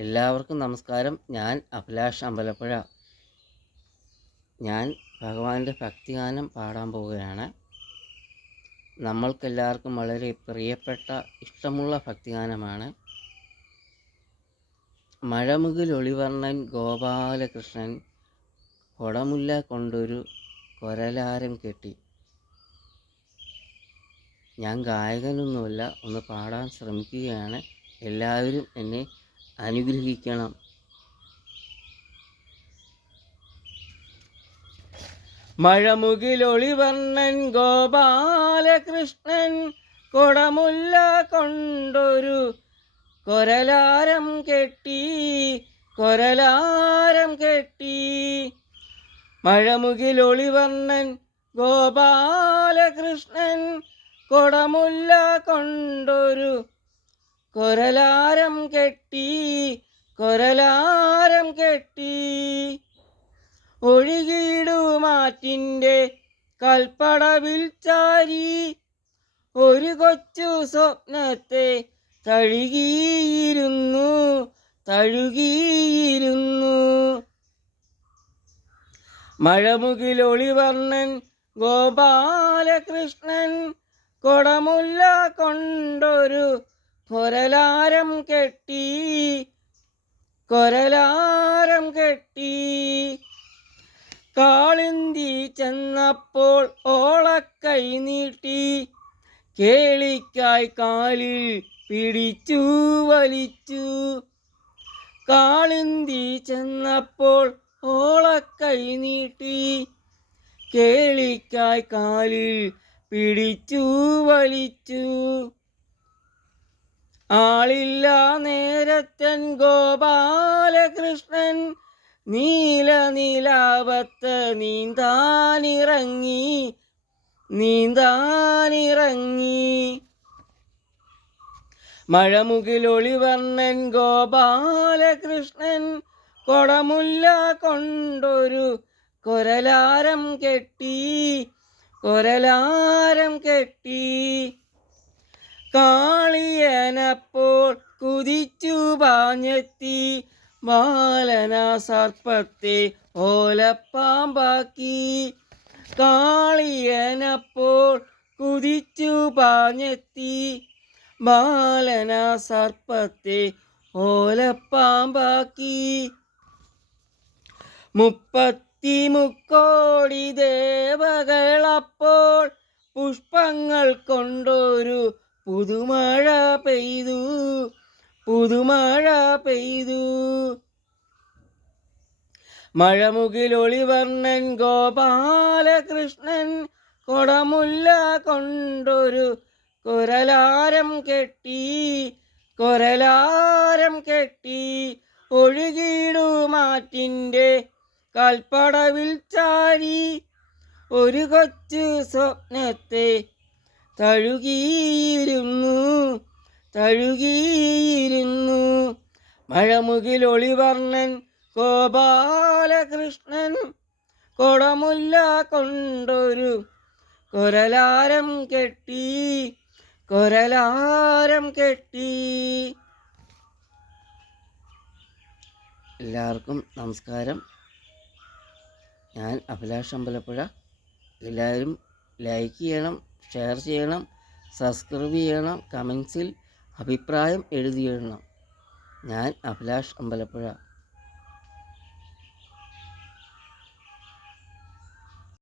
എല്ലാവർക്കും നമസ്കാരം. ഞാൻ അഭിലാഷ് അമ്പലപ്പുഴ. ഞാൻ ഭഗവാന്റെ ഭക്തിഗാനം പാടാൻ പോവുകയാണ്. നമ്മൾക്കെല്ലാവർക്കും വളരെ പ്രിയപ്പെട്ട ഇഷ്ടമുള്ള ഭക്തിഗാനമാണ് മഴമുകിൽ ഒളിവർണൻ ഗോപാലകൃഷ്ണൻ കൊടമുല്ല കൊണ്ടൊരു കൊരലാരം കെട്ടി. ഞാൻ ഗായകനൊന്നുമല്ല ഒന്ന് പാടാൻ ശ്രമിക്കുകയാണ്. എല്ലാവരും എന്നെ അനുഗ്രഹിക്കണം. മഴമുകിലൊളിവർണൻ ഗോപാലകൃഷ്ണൻ കൊടമുല്ല കൊണ്ടൊരു കൊരലാരം കെട്ടി കൊരലാരം കെട്ടി. മഴമുകിലൊളിവർണൻ ഗോപാലകൃഷ്ണൻ കൊടമുല്ല കൊണ്ടൊരു കൊരലാരം കെട്ടി കൊരലാരം കെട്ടി. ഒഴുകിയിടുമാറ്റിന്റെ കൽപ്പടവിൽ ചാരി ഒരു കൊച്ചു സ്വപ്നത്തെ തഴുകിയിരുന്നു തഴുകിയിരുന്നു. മഴമുകിലൊളിവർണൻ ഗോപാലകൃഷ്ണൻ കൊടമുല്ല കൊണ്ടൊരു കൊരലാരം കെട്ടി കൊരലാരം കെട്ടി. കാളിന്തി ചെന്നപ്പോൾ ഓളക്കൈ നീട്ടി കേളിക്കായി കാലിൽ പിടിച്ചു വലിച്ചു. കാളിന്തി ചെന്നപ്പോൾ ഓളക്കൈ നീട്ടി കേളിക്കായി കാലിൽ പിടിച്ചു വലിച്ചു. ആളില്ല നേരത്തൻ ഗോപാലകൃഷ്ണൻ. നീല നീലാവത്ത് നീന്താനിറങ്ങി നീന്താനിറങ്ങി. മഴമുകിലൊളിവർണൻ ഗോപാലകൃഷ്ണൻ. കൊടമുല്ല കൊണ്ടൊരു കൊരലാരം കെട്ടി കൊരലാരം കെട്ടി. കാളിയനപ്പോൾ കുതിച്ചു പാഞ്ഞെത്തി ബാലന സർപ്പത്തെ ഓലപ്പാമ്പാക്കി. കാളിയനപ്പോൾ കുതിച്ചു പാഞ്ഞെത്തി ബാലന സർപ്പത്തെ ഓലപ്പാമ്പാക്കി. മുപ്പത്തി മുക്കോടി ദേവകളപ്പോൾ പുഷ്പങ്ങൾ കൊണ്ടൊരു പുതുമഴ പെയ്തു പുതുമഴ പെയ്തു. മഴമുകിലൊളിവർണൻ ഗോപാലകൃഷ്ണൻ കൊടമുല്ല കൊണ്ടൊരു കൊരലാരം കെട്ടി കൊരലാരം കെട്ടി ഒഴുകിയിടു മാറ്റിന്റെ കൽപ്പടവിൽ ചാരി. ഒരു കൊച്ചു സ്വപ്നത്തെ തഴുകിയിരുന്നു തഴുകിയിരുന്നു. മഴമുകിൽ ഒളിവർണൻ ഗോപാലകൃഷ്ണൻ കൊടമുല്ല കൊണ്ടൊരു കൊരലാരം കെട്ടി കൊരലാരം കെട്ടി. എല്ലാവർക്കും നമസ്കാരം. ഞാൻ അഭിലാഷ് അമ്പലപ്പുഴ. എല്ലാവരും ലൈക്ക് ചെയ്യണം. ഷെയർ ചെയ്യണം സബ്സ്ക്രൈബ് ചെയ്യണം കമൻസിൽ അഭിപ്രായം എഴുതിയിടണം ഞാൻ അഭിലാഷ് അമ്പലപ്പുഴ.